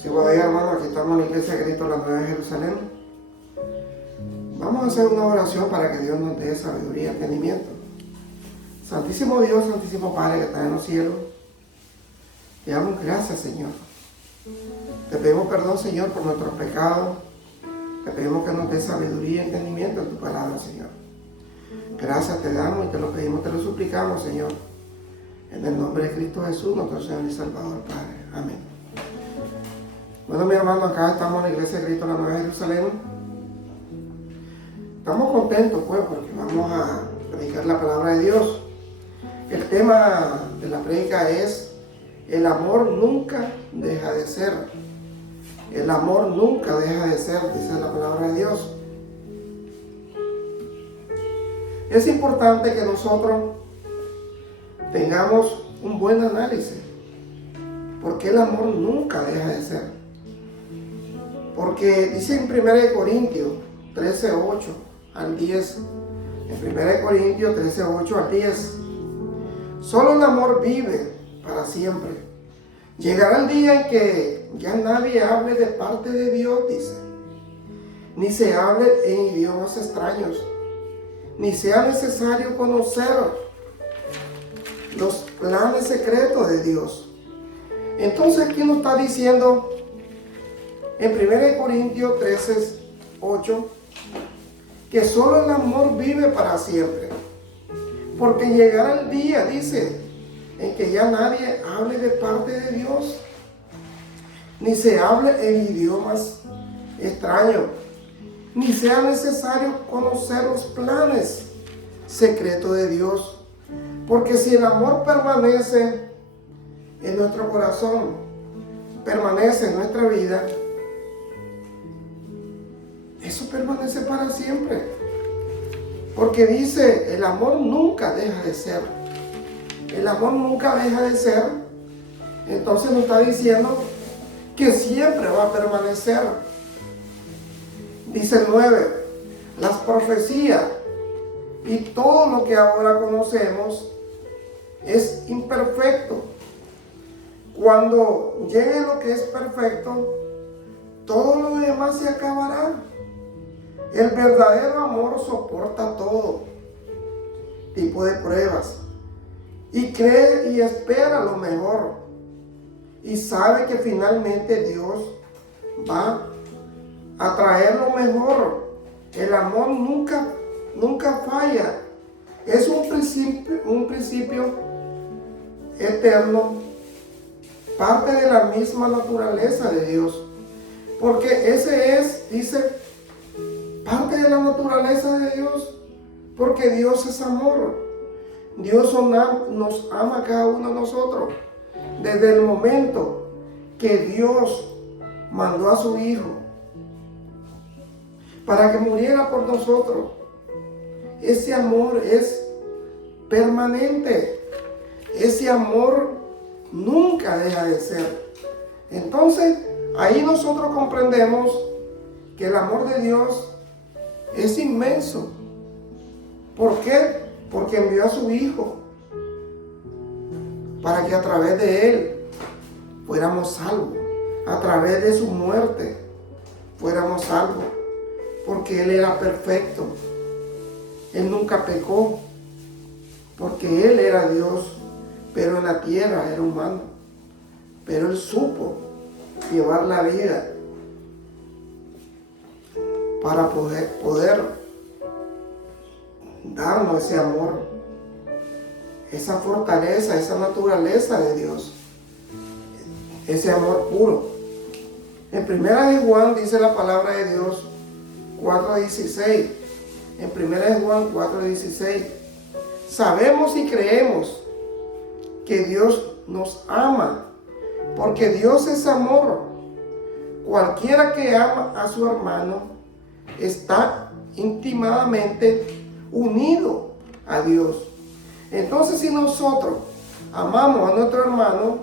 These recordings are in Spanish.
Sí, bueno, hermano, aquí estamos en la iglesia de Cristo, la Nueva Jerusalén. Vamos a hacer una oración para que Dios nos dé sabiduría y entendimiento. Santísimo Dios, Santísimo Padre que está en los cielos, te damos gracias, Señor. Te pedimos perdón, Señor, por nuestros pecados. Te pedimos que nos dé sabiduría y entendimiento en tu palabra, Señor. Gracias te damos y te lo pedimos, te lo suplicamos, Señor. En el nombre de Cristo Jesús, nuestro Señor y Salvador, Padre. Amén. Bueno, mi hermano, acá estamos en la iglesia de Cristo, la Nueva Jerusalén. Estamos contentos, pues, porque vamos a predicar la palabra de Dios. El tema de la prédica es: el amor nunca deja de ser. El amor nunca deja de ser, dice la palabra de Dios. Es importante que nosotros tengamos un buen análisis, porque el amor nunca deja de ser. Porque dice en 1 Corintios 13, 8 al 10, en 1 Corintios 13, 8 al 10, solo el amor vive para siempre. Llegará el día en que ya nadie hable de parte de Dios, dice, ni se hable en idiomas extraños, ni sea necesario conocer los planes secretos de Dios. Entonces aquí nos está diciendo en 1 Corintios 13, 8, que solo el amor vive para siempre. Porque llegará el día, dice, en que ya nadie hable de parte de Dios, ni se hable en idiomas extraños, ni sea necesario conocer los planes secretos de Dios. Porque si el amor permanece en nuestro corazón, permanece en nuestra vida, eso permanece para siempre. Porque dice, el amor nunca deja de ser. El amor nunca deja de ser. Entonces nos está diciendo que siempre va a permanecer. Dice el 9, las profecías y todo lo que ahora conocemos es imperfecto. Cuando llegue lo que es perfecto, todo lo demás se acabará. El verdadero amor soporta todo tipo de pruebas y cree y espera lo mejor y sabe que finalmente Dios va a traer lo mejor. El amor nunca falla. Es un principio eterno, parte de la misma naturaleza de Dios. Porque ese es, dice, parte de la naturaleza de Dios. Porque Dios es amor. Dios nos ama a cada uno de nosotros. Desde el momento que Dios mandó a su Hijo para que muriera por nosotros, ese amor es permanente. Ese amor nunca deja de ser. Entonces, ahí nosotros comprendemos que el amor de Dios es inmenso. ¿Por qué? Porque envió a su Hijo para que a través de Él fuéramos salvos. A través de su muerte fuéramos salvos. Porque Él era perfecto. Él nunca pecó. Porque Él era Dios, pero en la tierra era humano. Pero Él supo llevar la vida para poder darnos ese amor, esa fortaleza, esa naturaleza de Dios, ese amor puro. En 1 de Juan dice la palabra de Dios 4:16. En 1 de Juan 4:16, sabemos y creemos que Dios nos ama, porque Dios es amor. Cualquiera que ama a su hermano está íntimamente unido a Dios. Entonces, si nosotros amamos a nuestro hermano,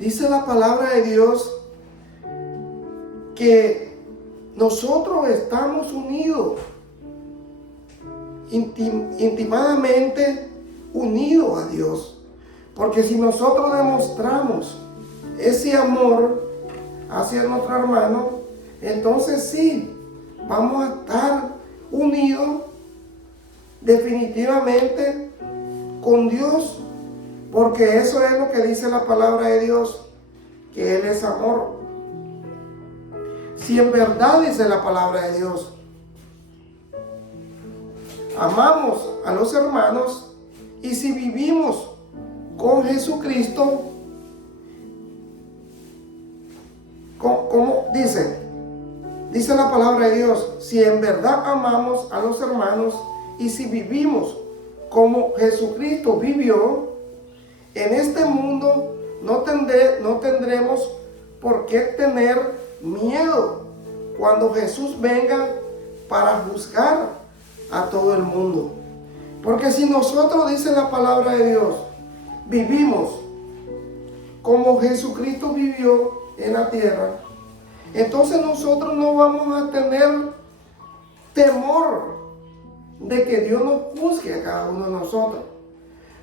dice la palabra de Dios que nosotros estamos unidos, íntimamente unidos a Dios. Porque si nosotros demostramos ese amor hacia nuestro hermano, entonces sí, vamos a estar unidos definitivamente con Dios, porque eso es lo que dice la palabra de Dios, que Él es amor. Si en verdad dice la palabra de Dios, amamos a los hermanos, y si vivimos con Jesucristo, como dice la palabra de Dios, si en verdad amamos a los hermanos y si vivimos como Jesucristo vivió, en este mundo no tendremos por qué tener miedo cuando Jesús venga para juzgar a todo el mundo. Porque si nosotros, dice la palabra de Dios, vivimos como Jesucristo vivió en la tierra, entonces nosotros no vamos a tener temor de que Dios nos juzgue a cada uno de nosotros,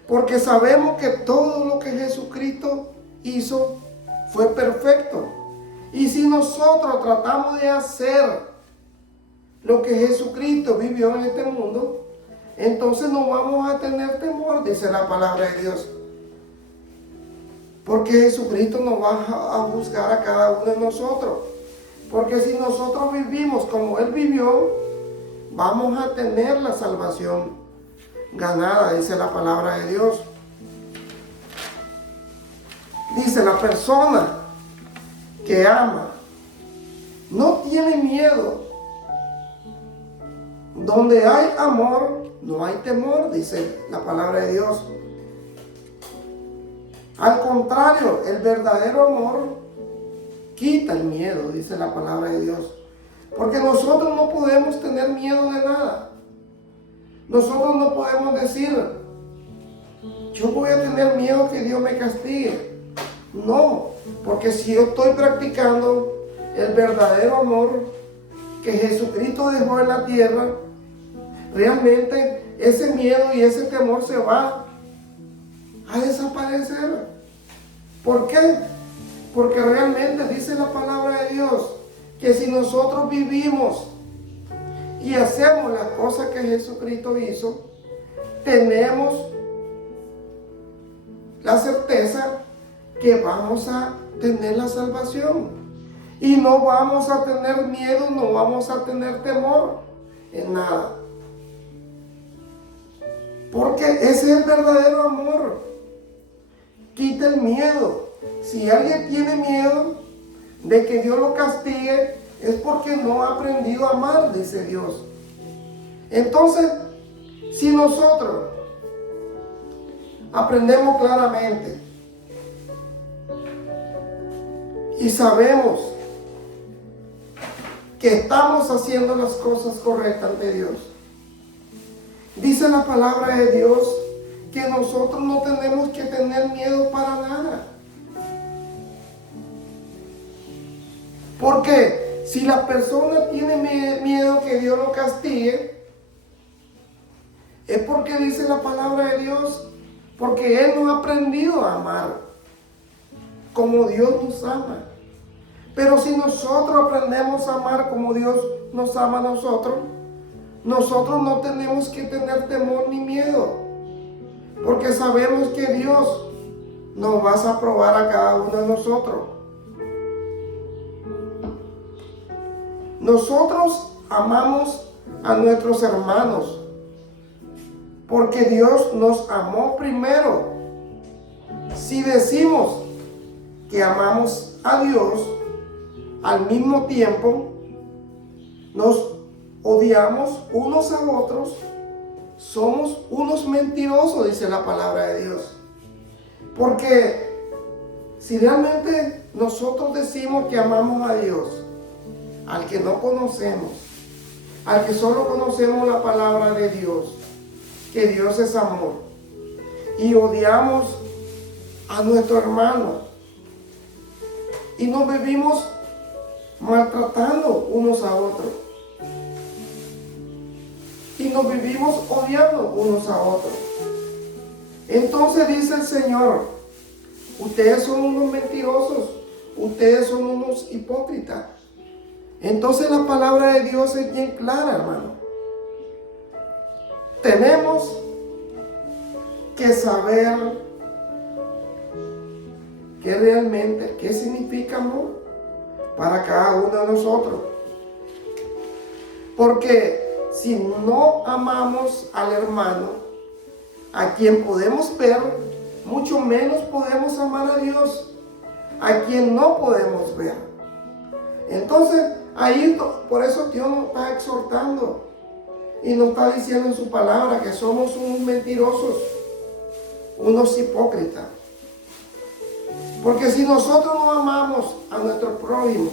porque sabemos que todo lo que Jesucristo hizo fue perfecto. Y si nosotros tratamos de hacer lo que Jesucristo vivió en este mundo, entonces no vamos a tener temor, dice la palabra de Dios. Porque Jesucristo nos va a juzgar a cada uno de nosotros. Porque si nosotros vivimos como Él vivió, vamos a tener la salvación ganada, dice la palabra de Dios. Dice, la persona que ama no tiene miedo. Donde hay amor, no hay temor, dice la palabra de Dios. Al contrario, el verdadero amor quita el miedo, dice la palabra de Dios. Porque nosotros no podemos tener miedo de nada. Nosotros no podemos decir, yo voy a tener miedo que Dios me castigue. No, porque si yo estoy practicando el verdadero amor que Jesucristo dejó en la tierra, realmente ese miedo y ese temor se va a desaparecer. ¿Por qué? Porque realmente dice la palabra de Dios que si nosotros vivimos y hacemos las cosas que Jesucristo hizo, tenemos la certeza que vamos a tener la salvación y no vamos a tener miedo, no vamos a tener temor en nada. Porque ese es el verdadero amor. Quita el miedo. Si alguien tiene miedo de que Dios lo castigue, es porque no ha aprendido a amar, dice Dios. Entonces, si nosotros aprendemos claramente y sabemos que estamos haciendo las cosas correctas ante Dios, dice la palabra de Dios que nosotros no tenemos que tener miedo para nada. Porque si la persona tiene miedo que Dios lo castigue, es porque dice la palabra de Dios, porque Él no ha aprendido a amar como Dios nos ama. Pero si nosotros aprendemos a amar como Dios nos ama a nosotros, nosotros no tenemos que tener temor ni miedo, porque sabemos que Dios nos va a aprobar a cada uno de nosotros. Nosotros amamos a nuestros hermanos porque Dios nos amó primero. Si decimos que amamos a Dios, al mismo tiempo nos odiamos unos a otros, somos unos mentirosos, dice la palabra de Dios. Porque si realmente nosotros decimos que amamos a Dios, al que no conocemos, al que solo conocemos la palabra de Dios, que Dios es amor, y odiamos a nuestro hermano, y nos vivimos maltratando unos a otros, y nos vivimos odiando unos a otros, entonces dice el Señor, ustedes son unos mentirosos, ustedes son unos somos hipócritas. Entonces la palabra de Dios es bien clara, hermano. Tenemos que saber qué significa amor para cada uno de nosotros. Porque si no amamos al hermano, a quien podemos ver, mucho menos podemos amar a Dios, a quien no podemos ver. Entonces, ahí por eso Dios nos está exhortando y nos está diciendo en su palabra que somos unos mentirosos, unos hipócritas. Porque si nosotros no amamos a nuestro prójimo,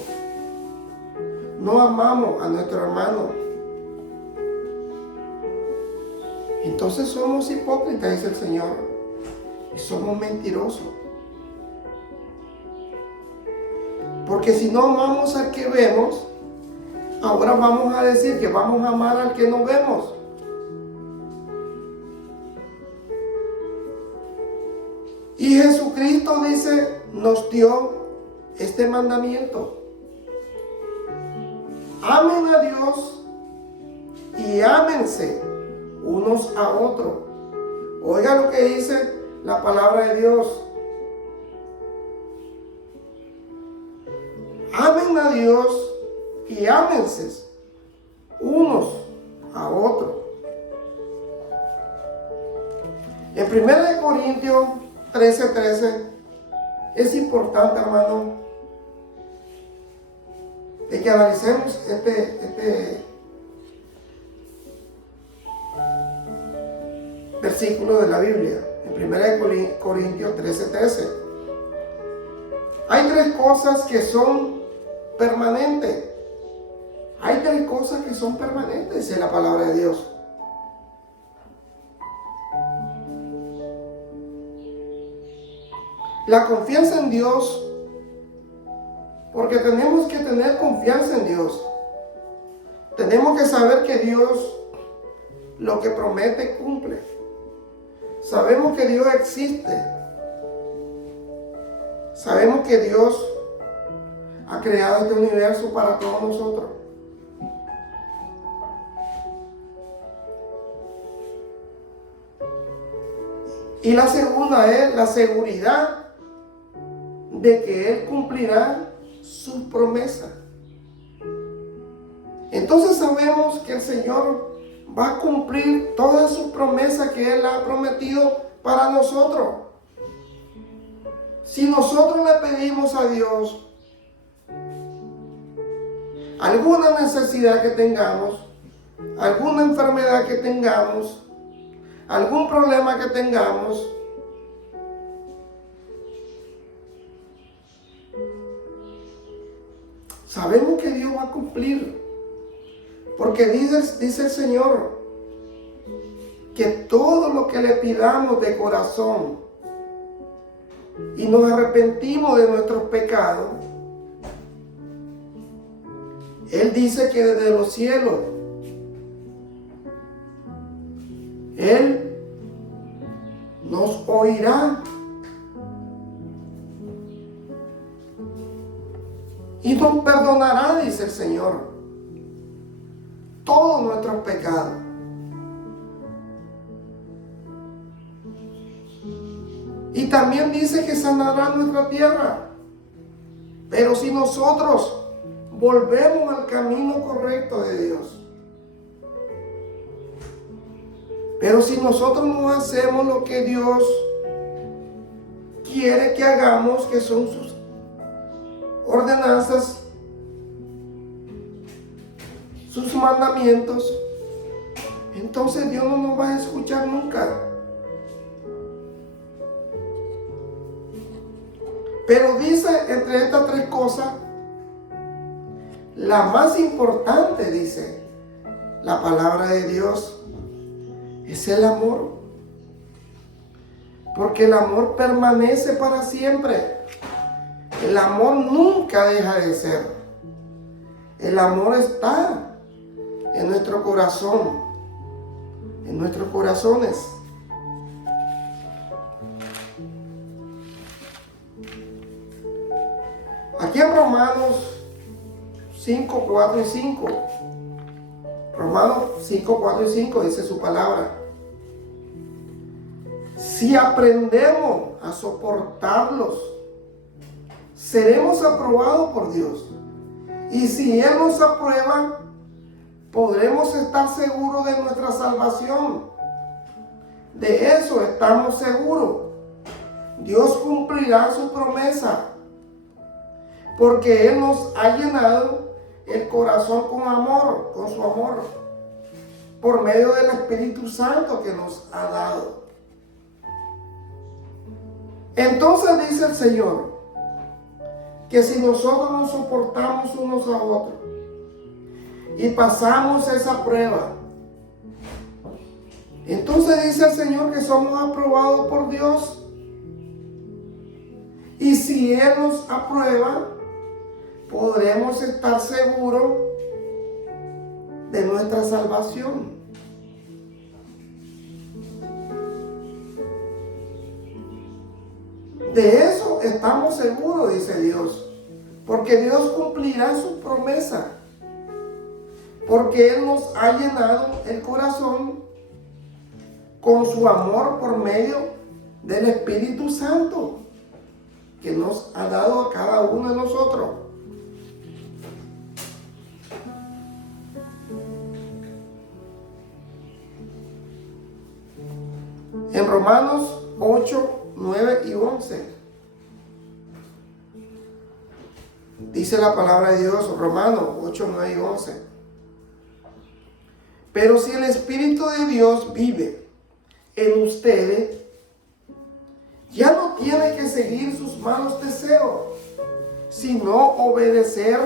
no amamos a nuestro hermano, entonces somos hipócritas, dice el Señor, y somos mentirosos. Porque si no amamos al que vemos, ahora vamos a decir que vamos a amar al que no vemos. Y Jesucristo dice, nos dio este mandamiento: amen a Dios y ámense unos a otros. Oiga lo que dice la palabra de Dios. Amen a Dios y ámense unos a otros. En 1 Corintios 13:13 es importante, hermano, de que analicemos este versículo de la Biblia. En 1 Corintios 13:13 hay tres cosas que son permanentes. Hay tres cosas que son permanentes, dice la palabra de Dios. La confianza en Dios, porque tenemos que tener confianza en Dios. Tenemos que saber que Dios lo que promete cumple. Sabemos que Dios existe. Sabemos que Dios ha creado este universo para todos nosotros. Y la segunda es la seguridad de que Él cumplirá sus promesas. Entonces sabemos que el Señor va a cumplir todas sus promesas que Él ha prometido para nosotros. Si nosotros le pedimos a Dios alguna necesidad que tengamos, alguna enfermedad que tengamos, algún problema que tengamos, sabemos que Dios va a cumplir. Porque dice el Señor que todo lo que le pidamos de corazón y nos arrepentimos de nuestros pecados, Él dice que desde los cielos Él nos oirá y nos perdonará, dice el Señor, todos nuestros pecados. Y también dice que sanará nuestra tierra. Pero si nosotros volvemos al camino correcto de Dios, pero si nosotros no hacemos lo que Dios quiere que hagamos, que son sus ordenanzas, sus mandamientos, entonces Dios no nos va a escuchar nunca. Pero dice, entre estas tres cosas, la más importante, dice la palabra de Dios, es el amor. Porque el amor permanece para siempre. El amor nunca deja de ser. El amor está en nuestro corazón, en nuestros corazones. Aquí en Romanos 5, 4 y 5. Romanos 5, 4 y 5 dice su palabra. Si aprendemos a soportarlos, seremos aprobados por Dios. Y si Él nos aprueba, podremos estar seguros de nuestra salvación. De eso estamos seguros. Dios cumplirá su promesa, porque Él nos ha llenado el corazón con amor, con su amor, por medio del Espíritu Santo que nos ha dado. Entonces dice el Señor, que si nosotros nos soportamos unos a otros y pasamos esa prueba, entonces dice el Señor que somos aprobados por Dios. Y si Él nos aprueba, podremos estar seguros de nuestra salvación. De eso estamos seguros, dice Dios, porque Dios cumplirá su promesa, porque Él nos ha llenado el corazón con su amor por medio del Espíritu Santo que nos ha dado a cada uno de nosotros. En Romanos 8, 9 y 11 dice la palabra de Dios, Romanos 8, 9 y 11. Pero si el Espíritu de Dios vive en ustedes, ya no tiene que seguir sus malos deseos, sino obedecer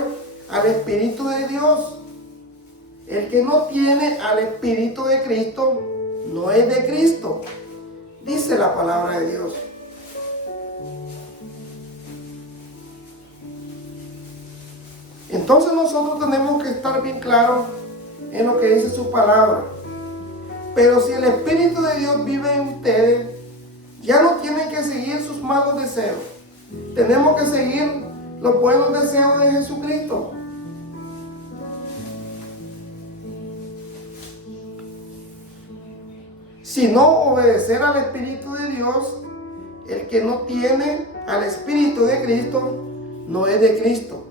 al Espíritu de Dios. El que no tiene al Espíritu de Cristo no es de Cristo, dice la palabra de Dios. Entonces nosotros tenemos que estar bien claros en lo que dice su palabra. Pero si el Espíritu de Dios vive en ustedes, ya no tienen que seguir sus malos deseos. Tenemos que seguir los buenos deseos de Jesucristo. Sino obedecer al Espíritu de Dios. El que no tiene al Espíritu de Cristo no es de Cristo.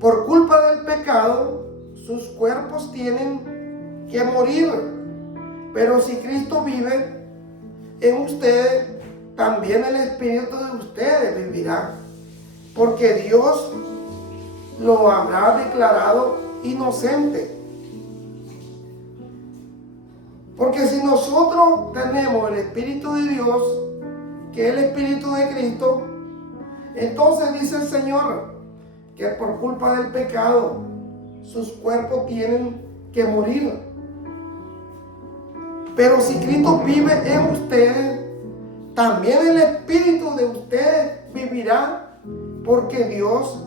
Por culpa del pecado, sus cuerpos tienen que morir. Pero si Cristo vive en ustedes, también el Espíritu de ustedes vivirá. Porque Dios lo habrá declarado inocente. Porque si nosotros tenemos el Espíritu de Dios, que es el Espíritu de Cristo, entonces dice el Señor que por culpa del pecado sus cuerpos tienen que morir. Pero si Cristo vive en ustedes, también el Espíritu de ustedes vivirá, porque Dios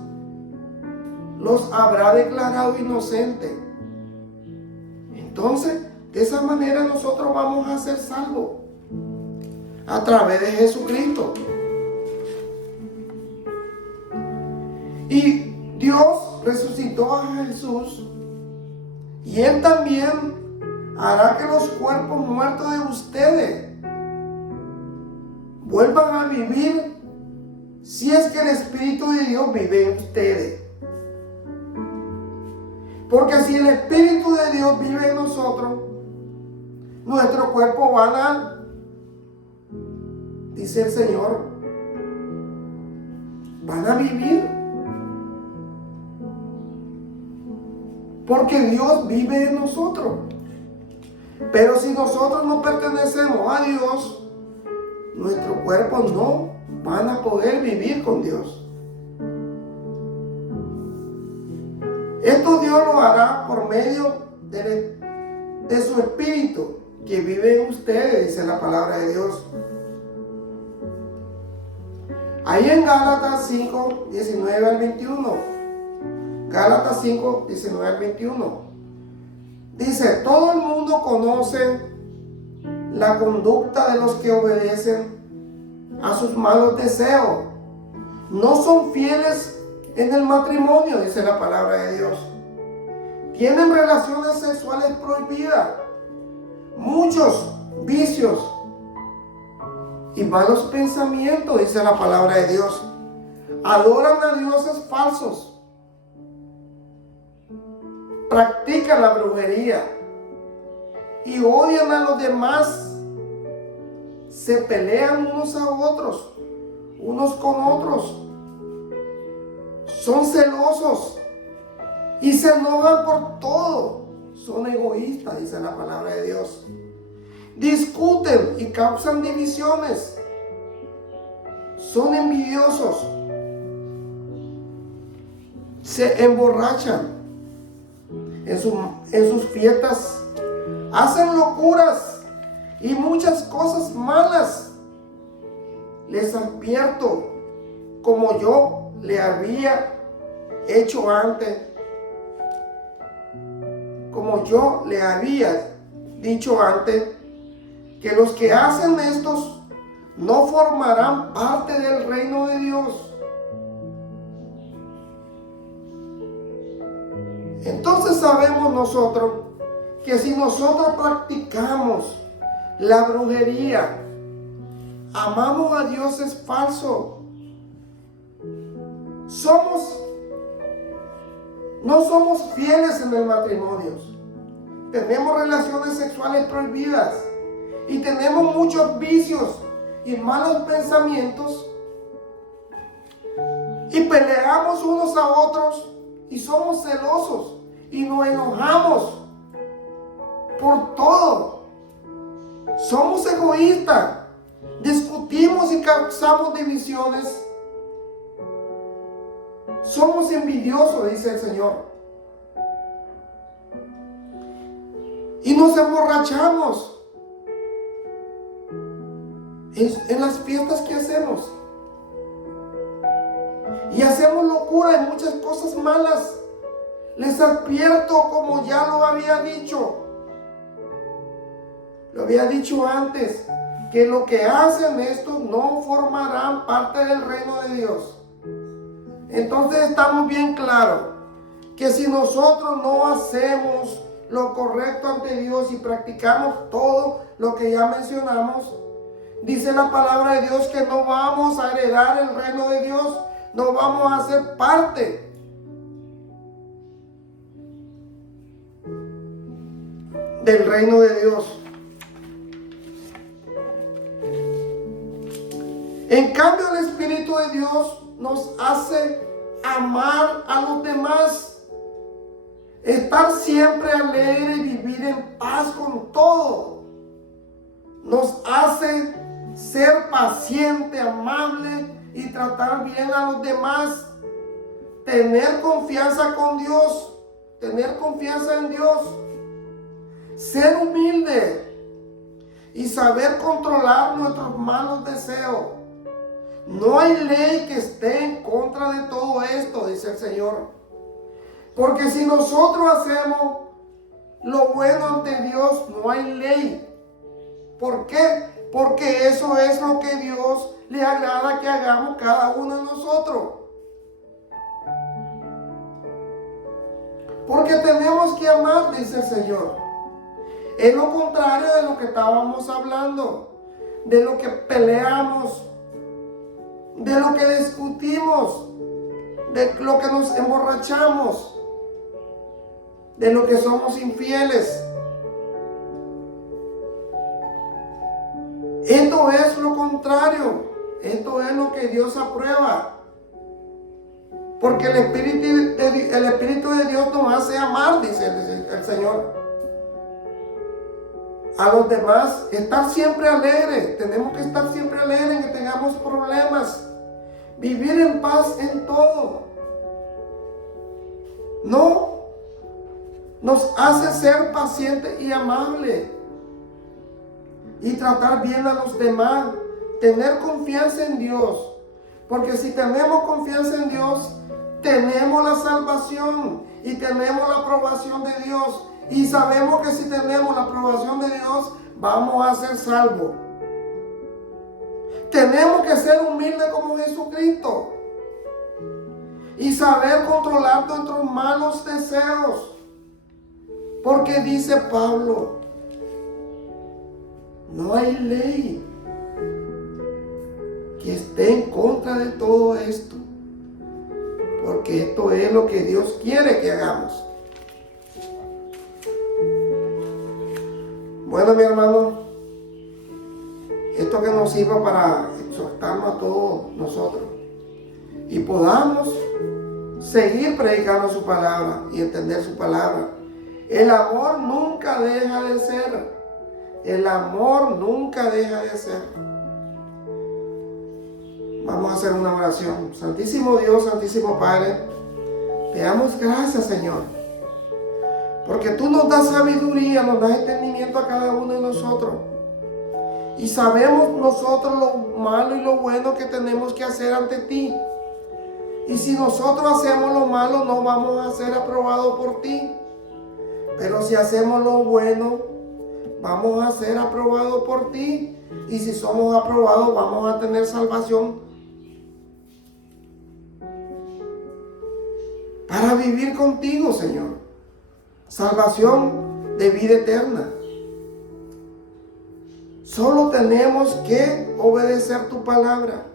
los habrá declarado inocentes. Entonces, de esa manera nosotros vamos a ser salvos a través de Jesucristo. Y Dios resucitó a Jesús, y Él también hará que los cuerpos muertos de ustedes vuelvan a vivir, si es que el Espíritu de Dios vive en ustedes. Porque si el Espíritu de Dios vive en nosotros, nuestros cuerpos van a, dice el Señor, van a vivir. Porque Dios vive en nosotros. Pero si nosotros no pertenecemos a Dios, nuestros cuerpos no van a poder vivir con Dios. Esto Dios lo hará por medio de su Espíritu que vive en ustedes, dice la palabra de Dios. Ahí en Gálatas 5, 19 al 21. Gálatas 5, 19 al 21. Dice, todo el mundo conoce la conducta de los que obedecen a sus malos deseos. no son fieles en el matrimonio, dice la palabra de Dios. Tienen relaciones sexuales prohibidas, muchos vicios y malos pensamientos, dice la palabra de Dios. Adoran a dioses falsos, practican la brujería y odian a los demás. Se pelean unos a otros, unos con otros. Son celosos y se enojan por todo. Son egoístas, dice la palabra de Dios. Discuten y causan divisiones. Son envidiosos. Se emborrachan en sus fiestas. Hacen locuras y muchas cosas malas. Les advierto, como yo le había hecho antes, como yo le había dicho antes, que los que hacen estos no formarán parte del reino de Dios. Entonces sabemos nosotros que si nosotros practicamos la brujería, amamos a dioses falsos, no somos fieles en el matrimonio, tenemos relaciones sexuales prohibidas y tenemos muchos vicios y malos pensamientos y peleamos unos a otros y somos celosos y nos enojamos por todo. Somos egoístas, discutimos y causamos divisiones. Somos envidiosos, dice el Señor. Y nos emborrachamos en las fiestas que hacemos. Y hacemos locura en muchas cosas malas. Les advierto, como ya lo había dicho antes, que lo que hacen estos no formarán parte del reino de Dios. Entonces estamos bien claros que si nosotros no hacemos lo correcto ante Dios y practicamos todo lo que ya mencionamos, dice la palabra de Dios que no vamos a heredar el reino de Dios, no vamos a ser parte del reino de Dios. En cambio, el Espíritu de Dios nos hace amar a los demás, estar siempre alegre y vivir en paz con todo. Nos hace ser paciente, amable y tratar bien a los demás. Tener confianza con Dios, tener confianza en Dios. Ser humilde y saber controlar nuestros malos deseos. No hay ley que esté en contra de todo esto, dice el Señor. Porque si nosotros hacemos lo bueno ante Dios, no hay ley. ¿Por qué? Porque eso es lo que Dios le agrada que hagamos cada uno de nosotros. Porque tenemos que amar, dice el Señor. Es lo contrario de lo que estábamos hablando, de lo que peleamos, de lo que discutimos, de lo que nos emborrachamos, de lo que somos infieles. Esto es lo contrario, esto es lo que Dios aprueba. Porque el Espíritu de Dios nos hace amar, dice el Señor. A los demás, estar siempre alegre. Tenemos que estar siempre alegres en que tengamos problemas. Vivir en paz en todo. No, nos hace ser pacientes y amables. Y tratar bien a los demás. Tener confianza en Dios. Porque si tenemos confianza en Dios, tenemos la salvación y tenemos la aprobación de Dios. Y sabemos que si tenemos la aprobación de Dios, vamos a ser salvos. Tenemos que ser humildes como Jesucristo. y saber controlar nuestros malos deseos. Porque dice Pablo, no hay ley que esté en contra de todo esto, porque esto es lo que Dios quiere que hagamos. Bueno, mi hermano, esto que nos sirva para exhortarnos a todos nosotros y podamos seguir predicando su palabra y entender su palabra. El amor nunca deja de ser. El amor nunca deja de ser. Vamos a hacer una oración. Santísimo Dios, Santísimo Padre, te damos gracias, Señor, porque tú nos das sabiduría, nos das entendimiento a cada uno de nosotros. Y sabemos nosotros lo malo y lo bueno que tenemos que hacer ante ti. Y si nosotros hacemos lo malo, no vamos a ser aprobados por ti. Pero si hacemos lo bueno, vamos a ser aprobados por ti. Y si somos aprobados, vamos a tener salvación para vivir contigo, Señor. Salvación de vida eterna. Solo tenemos que obedecer tu palabra.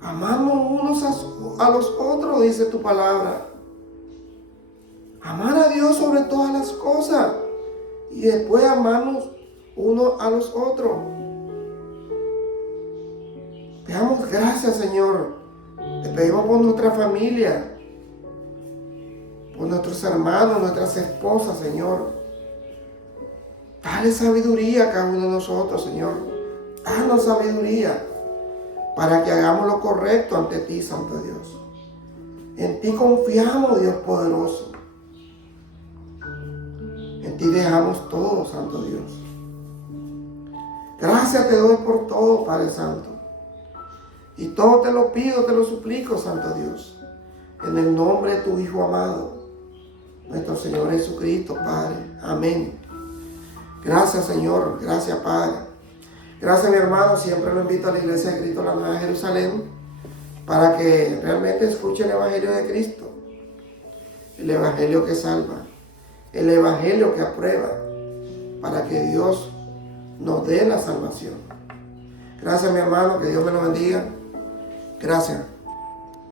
Amamos unos a los otros, dice tu palabra. Amar a Dios sobre todas las cosas y después amarnos unos a los otros. Te damos gracias, Señor. Te pedimos por nuestra familia, por nuestros hermanos, nuestras esposas, Señor. Dale sabiduría a cada uno de nosotros, Señor. Danos sabiduría para que hagamos lo correcto ante ti, Santo Dios. En ti confiamos, Dios poderoso. En ti dejamos todo, Santo Dios. Gracias te doy por todo, Padre Santo. Y todo te lo pido, te lo suplico, Santo Dios. En el nombre de tu Hijo amado, nuestro Señor Jesucristo, Padre. Amén. Gracias, Señor. Gracias, Padre. Gracias, mi hermano. Siempre lo invito a la Iglesia de Cristo, la Nueva Jerusalén, para que realmente escuche el Evangelio de Cristo. El Evangelio que salva. El Evangelio que aprueba. Para que Dios nos dé la salvación. Gracias, mi hermano. Que Dios me lo bendiga. Gracias.